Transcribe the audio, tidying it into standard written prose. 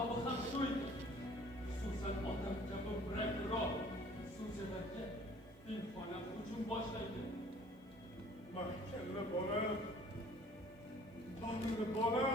sababi ham shu edi. Xususan otam kabi prokuror sudyalarga imkoniyat hujum boshlaydi. Mahkalla bola, Tanrı bola.